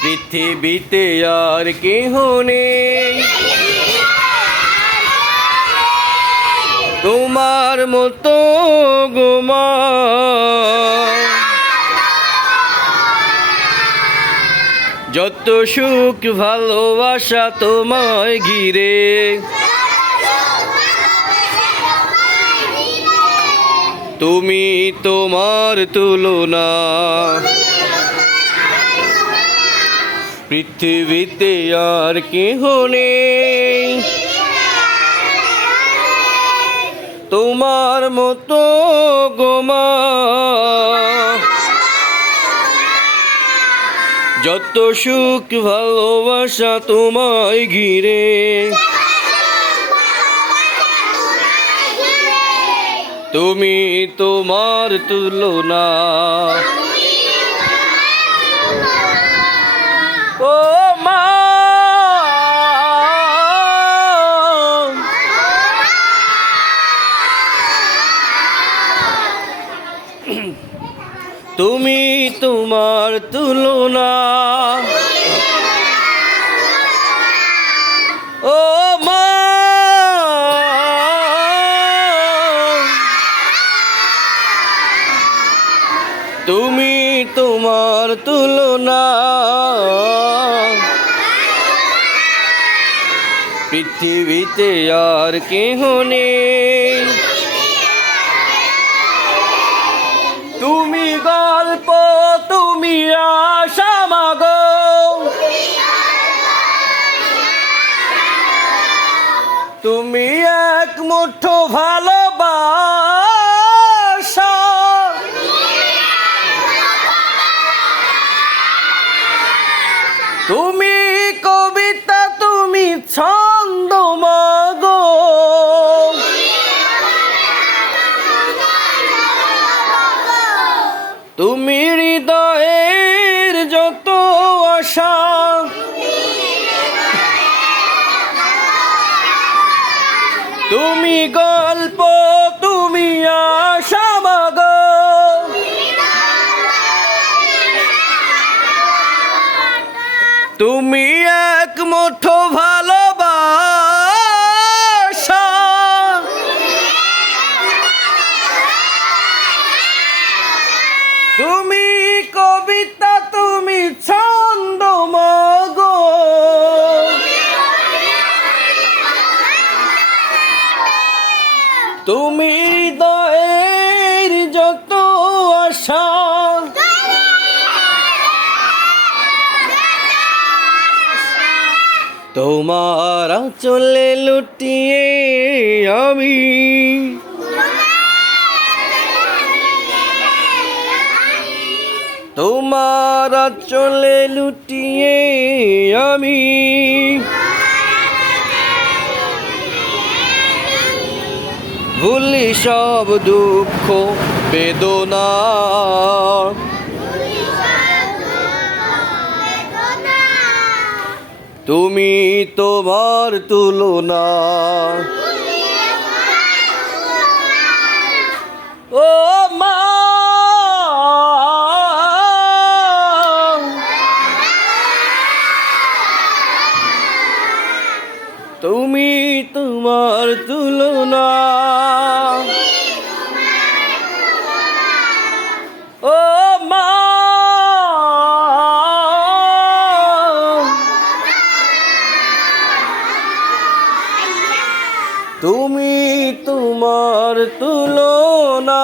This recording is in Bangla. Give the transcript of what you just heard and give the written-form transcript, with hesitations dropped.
পৃথিবীতে আর কেহ নেই তোমার মতো গো মা। যত সুখ ভালোবাসা তোমায় ঘিরে, তুমি তোমার তুলনা পৃথিবীতে আর কেহ নেই তোমার মতো গো মা। যত সুখ ভালোবাসা তোমায় ঘিরে, তুমি তোমার তুলনা। ও মা তুমি তোমার তুলনা। ও মা তুমি তোমার তুলনা পৃথিবীতে আর কেহ নেই। তুমি গল্প, তুমি আশা মাগো, তুমি এক মুঠো ভালোবাসা, তুমি কবিতা, তুমি ছন্দ মাগো, তুমি হৃদয়ের যত আশা, তুমি গল্প, তুমি আশা মাগো, তুমি এক মুঠো ভালোবাসা, তুমি কবিতা, তুমি ছন্দ মাগো, তুমি হৃদয়ের যত আশা, তোমার আঁচলে লুটিয়ে আমি, তোমার আঁচলে লুটিয়ে আমি, ভুলি সব দুঃখ বেদনা, তুমি তোমার তুলনা। ও মা তুমি তোমার তুলনা। ও মা তুমি তোমার তুলনা।